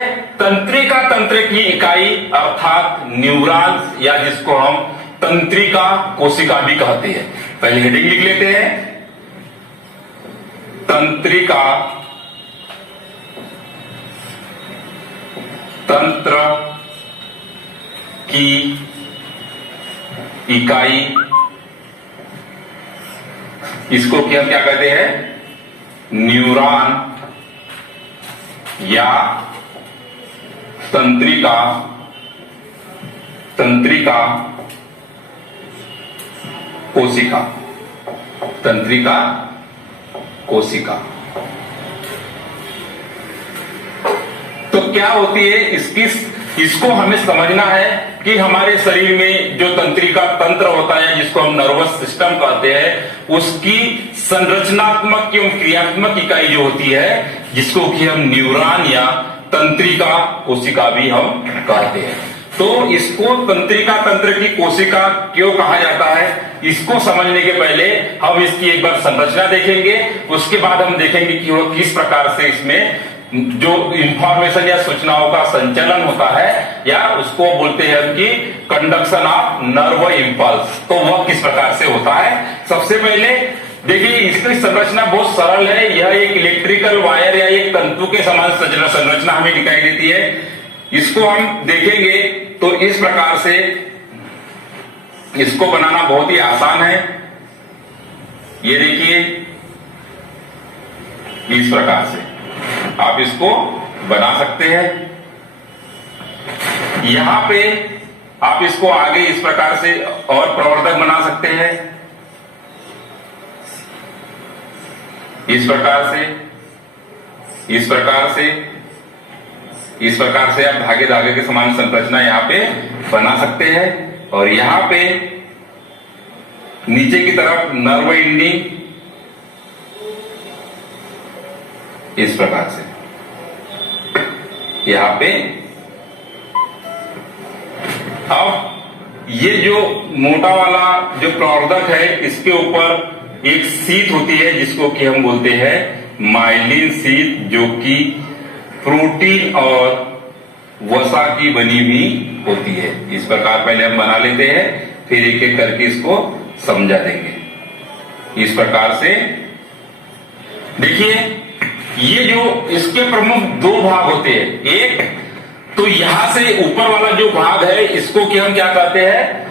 तंत्रिका तंत्र की इकाई अर्थात न्यूरॉन्स या जिसको हम तंत्रिका कोशिका भी कहते हैं। पहले हेडिंग लिख लेते हैं, तंत्रिका तंत्र की इकाई, इसको क्या क्या कहते हैं, न्यूरॉन या तंत्रिका कोशिका, तंत्रिका कोशिका। तो क्या होती है इसको हमें समझना है कि हमारे शरीर में जो तंत्रिका तंत्र होता है जिसको हम नर्वस सिस्टम कहते हैं, उसकी संरचनात्मक एवं क्रियात्मक इकाई जो होती है जिसको कि हम न्यूरॉन या तंत्रिका कोशिका भी हम कहते हैं। तो इसको तंत्रिका तंत्र की कोशिका क्यों कहा जाता है, इसको समझने के पहले हम इसकी एक बार संरचना देखेंगे, उसके बाद हम देखेंगे कि वो किस प्रकार से इसमें जो इंफॉर्मेशन या सूचनाओं का संचलन होता है या उसको बोलते हैं कि कंडक्शन ऑफ नर्व इंपल्स, तो वह किस प्रकार से होता है। सबसे पहले देखिए इसकी संरचना बहुत सरल है। यह एक इलेक्ट्रिकल वायर या एक तंतु के समान संरचना हमें दिखाई देती है। इसको हम देखेंगे तो इस प्रकार से इसको बनाना बहुत ही आसान है। ये देखिए इस प्रकार से आप इसको बना सकते हैं। यहां पे आप इसको आगे इस प्रकार से और प्रवर्धक बना सकते हैं, इस प्रकार से, इस प्रकार से, इस प्रकार से आप धागे धागे के समान संरचना यहां पे बना सकते हैं। और यहां पे नीचे की तरफ नर्व एंडिंग इस प्रकार से यहां पे। अब ये जो मोटा वाला जो प्रवर्धक है इसके ऊपर एक शीट होती है जिसको कि हम बोलते हैं माइलिन शीट, जो कि प्रोटीन और वसा की बनी हुई होती है। इस प्रकार पहले हम बना लेते हैं, फिर एक एक करके इसको समझा देंगे। इस प्रकार से देखिए ये जो इसके प्रमुख दो भाग होते हैं, एक तो यहां से ऊपर वाला जो भाग है इसको कि हम क्या कहते हैं,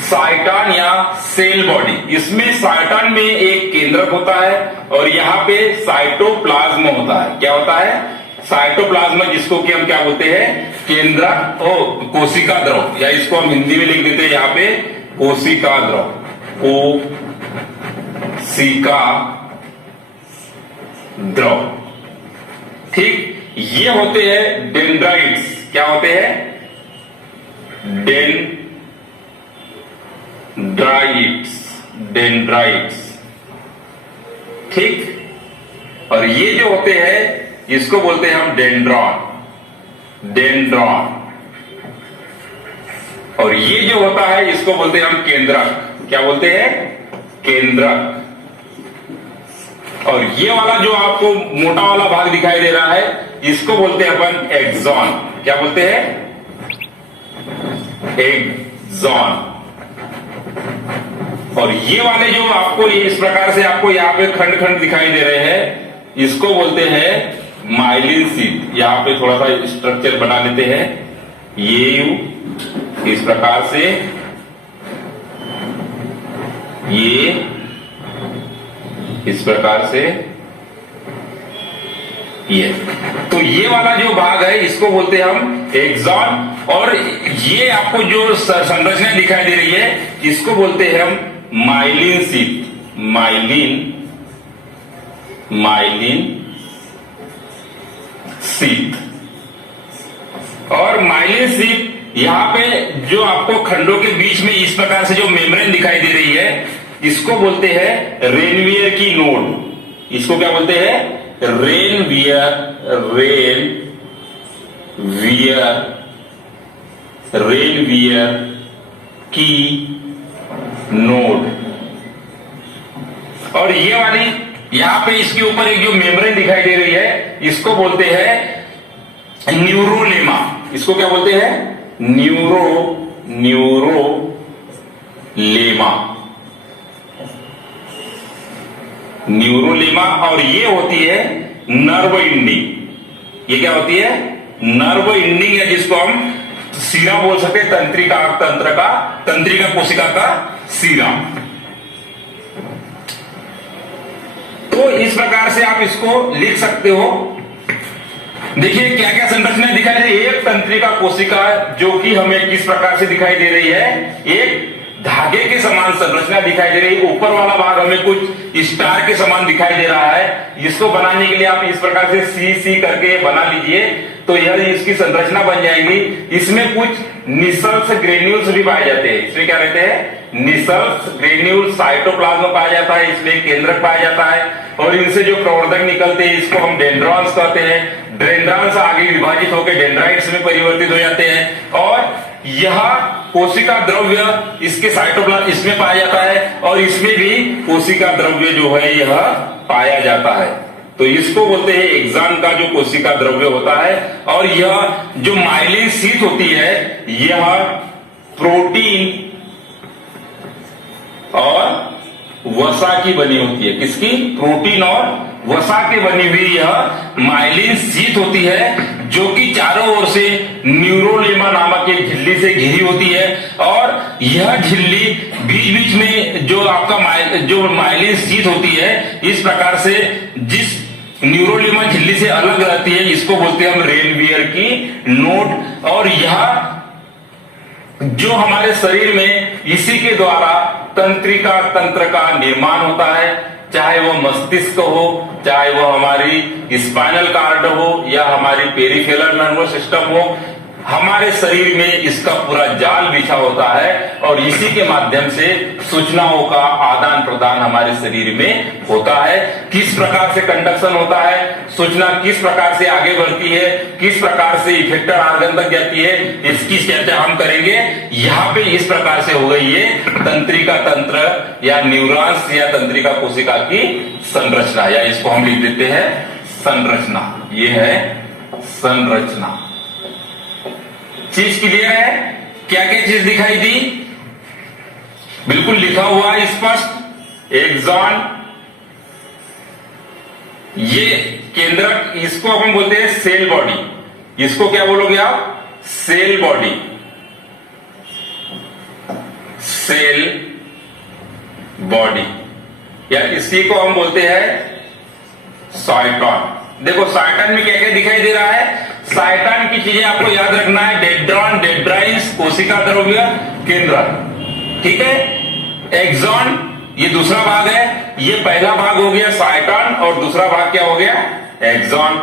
साइटॉन या सेल बॉडी। इसमें साइटॉन में एक केंद्रक होता है और यहां पे साइटोप्लाज्म होता है। क्या होता है, साइटोप्लाज्म, जिसको कि हम क्या बोलते हैं, केंद्रक और कोशिका द्रव, या इसको हम हिंदी में लिख देते हैं यहां पे कोशिका द्रव, कोशिका द्रव। ठीक, ये होते हैं डेंड्राइट्स। क्या होते हैं, डेंड्राइट्स। ठीक, और ये जो होते हैं इसको बोलते हैं हम डेंड्रॉन। और ये जो होता है इसको बोलते हैं हम केंद्रक। क्या बोलते हैं, केंद्रक। और ये वाला जो आपको मोटा वाला भाग दिखाई दे रहा है इसको बोलते हैं अपन एक्सॉन। क्या बोलते हैं, एक्सॉन। और ये वाले जो आपको इस प्रकार से आपको यहाँ पे खंड खंड दिखाई दे रहे हैं इसको बोलते हैं माइलिन शीट। यहां पे थोड़ा सा स्ट्रक्चर बना लेते हैं, ये इस प्रकार से, ये इस प्रकार से, ये तो ये वाला जो भाग है इसको बोलते हैं हम एक्सॉन। और ये आपको जो संरचना दिखाई दे रही है इसको बोलते हैं हम माइलिन शीट, माइलिन शीट। और माइलिन शीट यहां पे जो आपको खंडों के बीच में इस प्रकार से जो मेम्ब्रेन दिखाई दे रही है इसको बोलते हैं रेनवियर की नोड। इसको क्या बोलते हैं, रेनवियर की नोड। और ये वाली यहां पे इसके ऊपर एक जो मेम्ब्रेन दिखाई दे रही है इसको बोलते हैं न्यूरोलेमा, इसको क्या बोलते हैं? न्यूरोलेमा। न्यूरोलेमा। और ये होती है नर्व इंडिंग। ये क्या होती है? नर्व इंडिंग है, जिसको हम सीरा बोल सकते हैं, तंत्रिका कोशिका का सीरा। तो इस प्रकार से आप इसको लिख सकते हो। देखिए क्या क्या संरचना दिखाई दे रही है। एक तंत्रिका कोशिका जो कि हमें किस प्रकार से दिखाई दे रही है, एक धागे के समान संरचना दिखाई दे रही है। ऊपर वाला भाग हमें कुछ स्टार के समान दिखाई दे रहा है। इसको बनाने के लिए आप इस प्रकार से सी करके बना लीजिए, तो यह इसकी संरचना बन जाएगी। इसमें कुछ निसल्स ग्रेन्यूल्स भी पाए जाते हैं। इसमें क्या रहते हैं? Nissl's granule. साइटोप्लाज्म पाया जाता है, इसमें केंद्रक पाया जाता है, और इनसे जो प्रवर्धक निकलते हैं इसको हम डेंड्रॉन्स कहते हैं। डेंड्रॉन्स आगे विभाजित होकर डेंड्राइट्स में परिवर्तित हो जाते हैं, और यह कोशिका द्रव्य इसके साइटोप्लाज्म इसमें पाया जाता है, और इसमें भी कोशिका द्रव्य जो है यह पाया जाता है। तो इसको बोलते हैं एक्सॉन का जो कोशिका द्रव्य होता है। और यह जो माइलिन शीथ होती है, यह प्रोटीन और वसा की बनी होती है। किसकी? प्रोटीन और वसा की बनी हुई यह माइलिन शीथ होती है, जो कि चारों ओर से न्यूरोलेमा नामक एक झिल्ली से घिरी होती है। और यह झिल्ली बीच बीच में जो आपका जो माइलिन शीथ होती है, इस प्रकार से जिस न्यूरोलेमा झिल्ली से अलग रहती है, इसको बोलते हैं हम रेनवियर की नोट। और यह जो हमारे शरीर में इसी के द्वारा तंत्रिका तंत्र का निर्माण होता है, चाहे वो मस्तिष्क हो, चाहे वो हमारी स्पाइनल कार्ड हो, या हमारी पेरिफेरल नर्वस सिस्टम हो। हमारे शरीर में इसका पूरा जाल बिछा होता है, और इसी के माध्यम से सूचनाओं का आदान प्रदान हमारे शरीर में होता है। किस प्रकार से कंडक्शन होता है, सूचना किस प्रकार से आगे बढ़ती है, किस प्रकार से इफेक्टर ऑर्गन तक जाती है, इसकी चर्चा हम करेंगे। यहाँ पे इस प्रकार से हो गई ये तंत्रिका तंत्र या न्यूरॉन्स या तंत्रिका कोशिका की संरचना, या इसको हम लिख देते हैं संरचना। ये है संरचना। चीज क्लियर है? क्या क्या चीज दिखाई दी? बिल्कुल लिखा हुआ है स्पष्ट। एक्सॉन, ये केंद्रक, इसको हम बोलते हैं सेल बॉडी। इसको क्या बोलोगे आप? Cell body. सेल बॉडी, या इसी को हम बोलते हैं साइटॉन। देखो साइटॉन में क्या क्या दिखाई दे रहा है। साइटॉन की चीजें आपको याद रखना है। डेड्रॉन, डेड्राइन्स, कोशिका द्रव्य, केंद्रक। ठीक है। एक्सॉन ये दूसरा भाग है। ये पहला भाग हो गया साइटॉन, और दूसरा भाग क्या हो गया? एक्सॉन।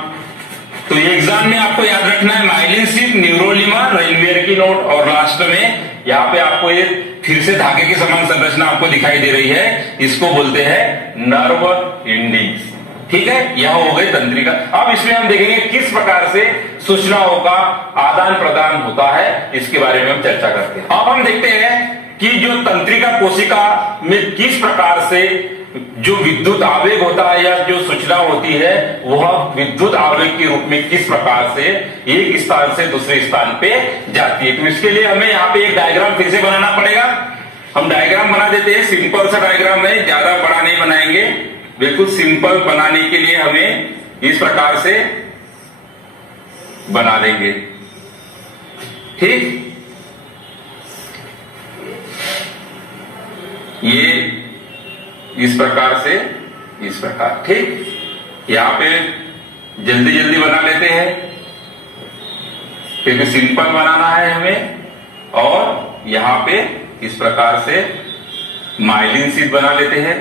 तो एक्सॉन में आपको याद रखना है माइलिन शीथ, न्यूरोलेमा, रेनवियर की नोट, और लास्ट में यहाँ पे आपको ये फिर से धागे की समान संरचना आपको दिखाई दे रही है। इसको बोलते हैं नर्व इंडिंग्स। ठीक है। यह हो गई तंत्रिका। अब इसमें हम देखेंगे किस प्रकार से सूचनाओं का आदान प्रदान होता है, इसके बारे में हम चर्चा करते हैं। अब हम देखते हैं कि जो तंत्रिका कोशिका में किस प्रकार से जो विद्युत आवेग होता है या जो सूचना होती है, वह विद्युत आवेग के रूप में किस प्रकार से एक स्थान से दूसरे स्थान पे जाती है। तो इसके लिए हमें यहाँ पे एक डायग्राम फिर से बनाना पड़ेगा। हम डायग्राम बना देते हैं। सिंपल सा डायग्राम है, ज्यादा बड़ा नहीं बनाएंगे। बिल्कुल सिंपल बनाने के लिए हमें इस प्रकार से बना देंगे। ठीक। ये इस प्रकार से, इस प्रकार। ठीक। यहां पे जल्दी जल्दी बना लेते हैं क्योंकि सिंपल बनाना है हमें। और यहां पे इस प्रकार से माइलिन शीथ बना लेते हैं।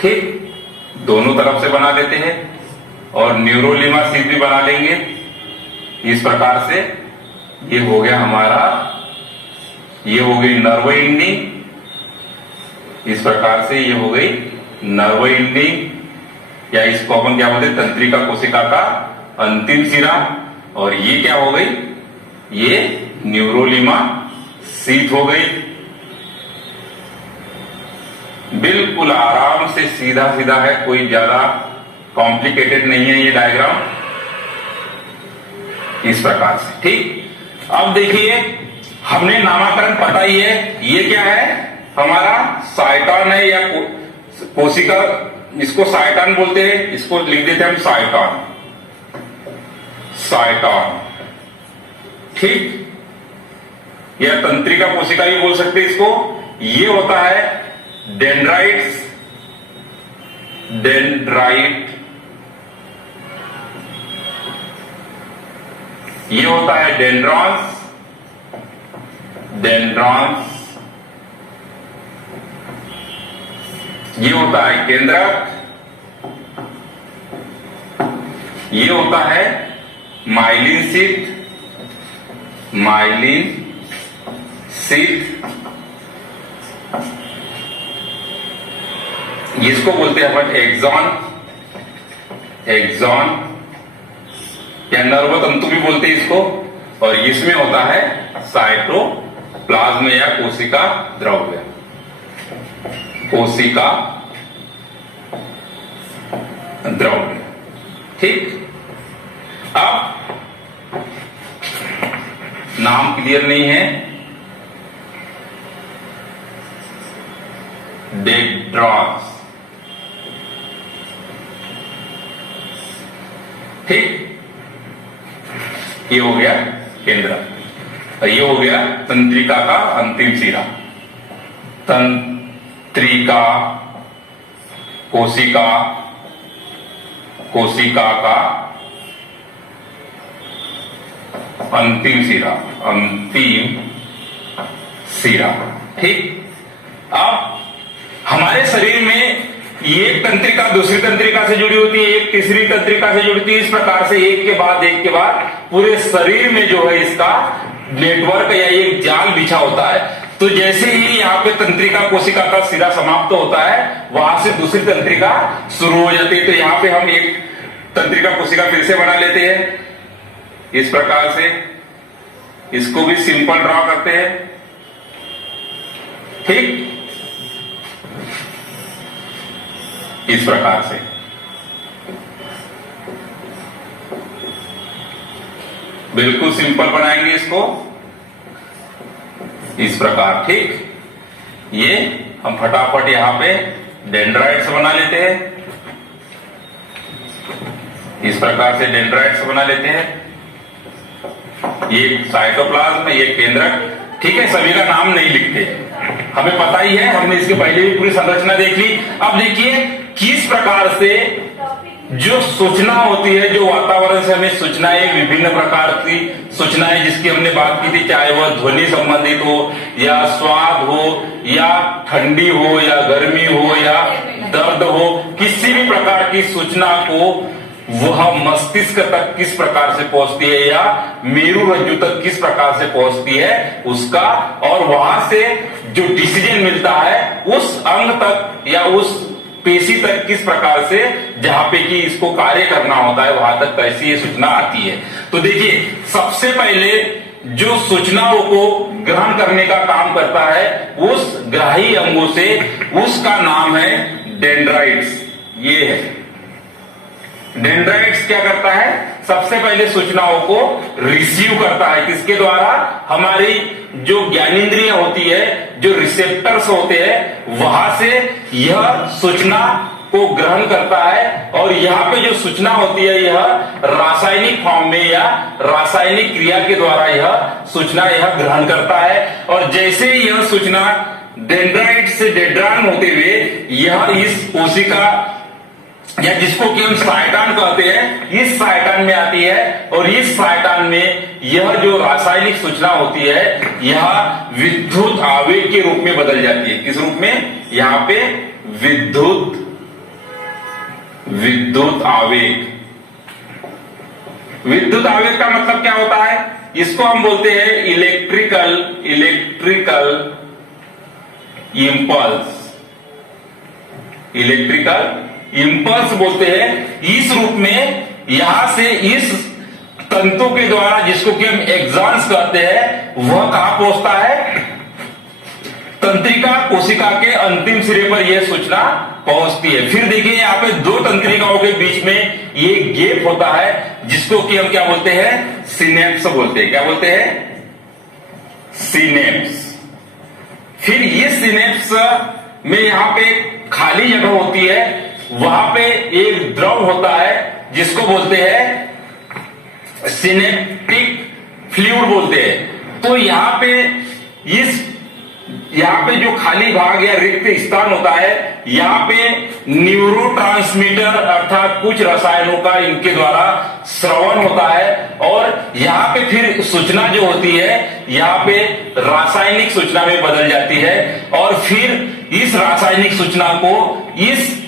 ठीक। दोनों तरफ से बना लेते हैं, और न्यूरोलेमा शीथ भी बना लेंगे इस प्रकार से। ये हो गया हमारा, ये हो गई नर्व इंडिंग। इस प्रकार से ये हो गई नर्व इंडिंग, या इसको अपन क्या बोलते हैं? तंत्रिका कोशिका का अंतिम सिरा। और ये क्या हो गई? ये न्यूरोलेमा शीथ हो गई। बिल्कुल आराम से सीधा सीधा है, कोई ज्यादा कॉम्प्लिकेटेड नहीं है ये डायग्राम। इस प्रकार से। ठीक, अब देखिए हमने नामकरण पता ही है, ये क्या है हमारा साइटॉन है या कोशिका, इसको साइटॉन बोलते हैं, इसको लिख देते हैं हम साइटॉन, साइटॉन। ठीक, या तंत्रिका कोशिका भी बोल सकते हैं इसको। ये होता है डेंड्राइट्स, डेंड्राइट, ये होता है डेंड्रॉन्स, डेंड्रॉन्स, ये होता है केंद्रक, ये होता है माइलिन शीथ, माइलिन शीथ, इसको बोलते हैं अपन एक्सॉन, एक्सॉन या नर्व तंतु भी बोलते हैं इसको। और इसमें होता है साइटोप्लाज्म या कोशिका द्रव्य, कोशिका द्रव्य। ठीक, अब नाम क्लियर नहीं है, डेंड्रॉन्स। ठीक, ये हो गया केंद्र, ये हो गया तंत्रिका का अंतिम सिरा, तंत्रिका कोशिका, कोशिका का अंतिम सिरा, अंतिम सिरा। ठीक, अब हमारे शरीर में एक तंत्रिका दूसरी तंत्रिका से जुड़ी होती है, एक तीसरी तंत्रिका से जुड़ती है, इस प्रकार से एक के बाद पूरे शरीर में जो है इसका नेटवर्क या एक जाल बिछा होता है। तो जैसे ही यहाँ पे तंत्रिका कोशिका का सिरा समाप्त होता है, वहां से दूसरी तंत्रिका शुरू हो जाती है। तो यहाँ पे हम एक तंत्रिका कोशिका फिर से बना लेते हैं इस प्रकार से, इसको भी सिंपल ड्रॉ करते हैं। ठीक, इस प्रकार से बिल्कुल सिंपल बनाएंगे इसको इस प्रकार। ठीक, ये हम फटाफट यहां पे डेंड्राइट्स बना लेते हैं, इस प्रकार से डेंड्राइट्स बना लेते हैं। ये साइटोप्लाज्म, ये केंद्रक। ठीक है, सभी का नाम नहीं लिखते, हमें पता ही है, हमने इसके पहले भी पूरी संरचना देख ली। अब देखिए किस प्रकार से जो सूचना होती है, जो वातावरण से हमें सूचनाएं, विभिन्न प्रकार की सूचनाएं जिसकी हमने बात की थी, चाहे वह ध्वनि संबंधित हो या स्वाद हो या ठंडी हो या गर्मी हो या दर्द हो, किसी भी प्रकार की सूचना को वह मस्तिष्क तक किस प्रकार से पहुंचती है या मेरुरज्जु तक किस प्रकार से पहुंचती है उसका, और वहां से जो डिसीजन मिलता है उस अंग तक या उस पेशी तक किस प्रकार से, जहां पे कि इसको कार्य करना होता है वहां तक कैसी ये सूचना आती है। तो देखिए सबसे पहले जो सूचनाओं को ग्रहण करने का काम करता है उस ग्राही अंगों से, उसका नाम है डेंड्राइट्स। ये है डेंड्राइट्स। क्या करता है, सबसे पहले सूचनाओं को रिसीव करता है, किसके द्वारा, हमारी जो ज्ञानेंद्रिय होती है, जो रिसेप्टर्स होते हैं, वहां से यह सूचना को ग्रहण करता है। और यहाँ पे जो सूचना होती है यह रासायनिक फॉर्म में या रासायनिक क्रिया के द्वारा यह सूचना यह ग्रहण करता है। और जैसे ही यह सूचना डेंड्राइट से डेंड्रान होते हुए यह इस कोशिका या जिसको कि हम साइटॉन कहते हैं, इस साइटॉन में आती है। और इस साइटॉन में यह जो रासायनिक सूचना होती है यह विद्युत आवेग के रूप में बदल जाती है। किस रूप में, यहां पे विद्युत आवेग। विद्युत आवेग का मतलब क्या होता है, इसको हम बोलते हैं इलेक्ट्रिकल इंपल्स, इलेक्ट्रिकल इंपल्स बोलते हैं। इस रूप में यहां से इस तंतु के द्वारा, जिसको कि हम एक्सॉन्स कहते हैं, वह कहां पहुंचता है, तंत्रिका कोशिका के अंतिम सिरे पर यह सूचना पहुंचती है। फिर देखिए यहाँ पे दो तंत्रिकाओं के बीच में ये गैप होता है जिसको कि हम क्या बोलते हैं, सिनेप्स बोलते हैं। क्या बोलते हैं, सिनेप्स। फिर ये सिनेप्स में यहाँ पे खाली जगह होती है, वहां पे एक द्रव होता है जिसको बोलते हैं सिनेप्टिक फ्लूइड बोलते हैं। तो यहाँ पे जो खाली भाग या रिक्त स्थान होता है, यहाँ पे न्यूरोट्रांसमीटर अर्थात कुछ रसायनों का इनके द्वारा स्रवण होता है और यहाँ पे फिर सूचना जो होती है यहाँ पे रासायनिक सूचना में बदल जाती है और फिर इस रासायनिक सूचना को इस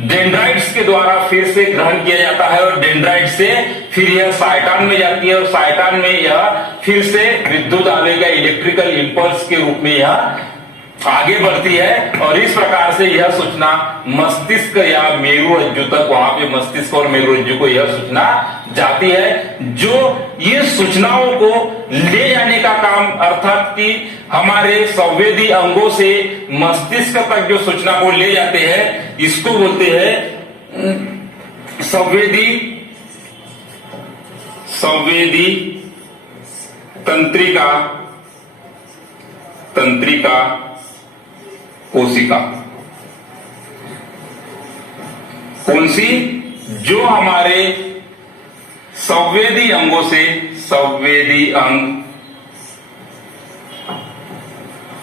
डेंड्राइट्स के द्वारा फिर से ग्रहण किया जाता है और डेंड्राइट से फिर यह साइटॉन में जाती है और साइटॉन में यह फिर से विद्युत आवेग या इलेक्ट्रिकल इंपल्स के रूप में यह आगे बढ़ती है और इस प्रकार से यह सूचना मस्तिष्क या मेरुरज्जु तक, वहां पे मस्तिष्क और मेरुरज्जु को यह सूचना जाती है। जो ये सूचनाओं को ले जाने का काम अर्थात कि हमारे संवेदी अंगों से मस्तिष्क तक जो सूचना को ले जाते हैं, इसको बोलते हैं संवेदी तंत्रिका कोशिका। कौन सी, जो हमारे संवेदी अंगों से, संवेदी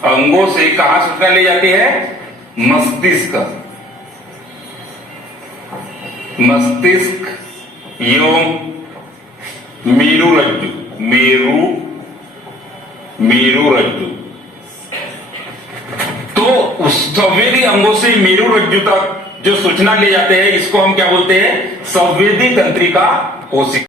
अंगों से कहां सूचना ले जाती है, मस्तिष्क एवं मेरुरज्जु। तो उस संवेदी अंगों से मेरुरज्जु तक जो सूचना ले जाते हैं इसको हम क्या बोलते हैं, संवेदी तंत्रिका कोशिका।